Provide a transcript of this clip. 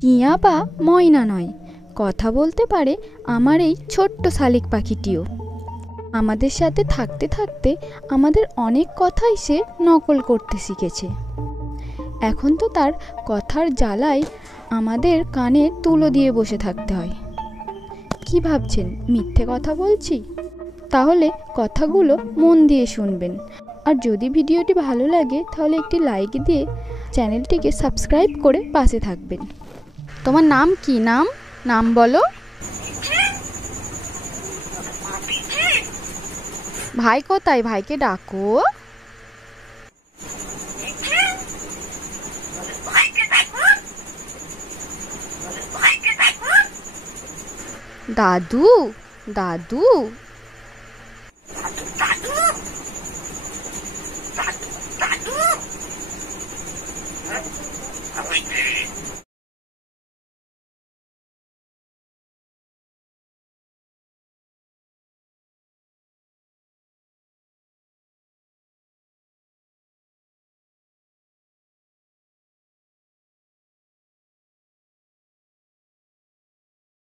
টিয়া বা ময়না নয়, কথা বলতে পারে আমার এই ছোট্ট শালিক পাখিটিও। আমাদের সাথে থাকতে থাকতে আমাদের অনেক কথাই সে নকল করতে শিখেছে। এখন তো তার কথার জ্বালায় আমাদের কানে তুলো দিয়ে বসে থাকতে হয়। কি ভাবছেন মিথ্যে কথা বলছি? তাহলে কথাগুলো মন দিয়ে শুনবেন। আর যদি ভিডিওটি ভালো লাগে তাহলে একটি লাইক দিয়ে চ্যানেলটিকে সাবস্ক্রাইব করে পাশে থাকবেন। তোমার নাম কি? নাম বলো। ভাই কোথায়? ভাইকে ডাকো। দাদু, দাদু।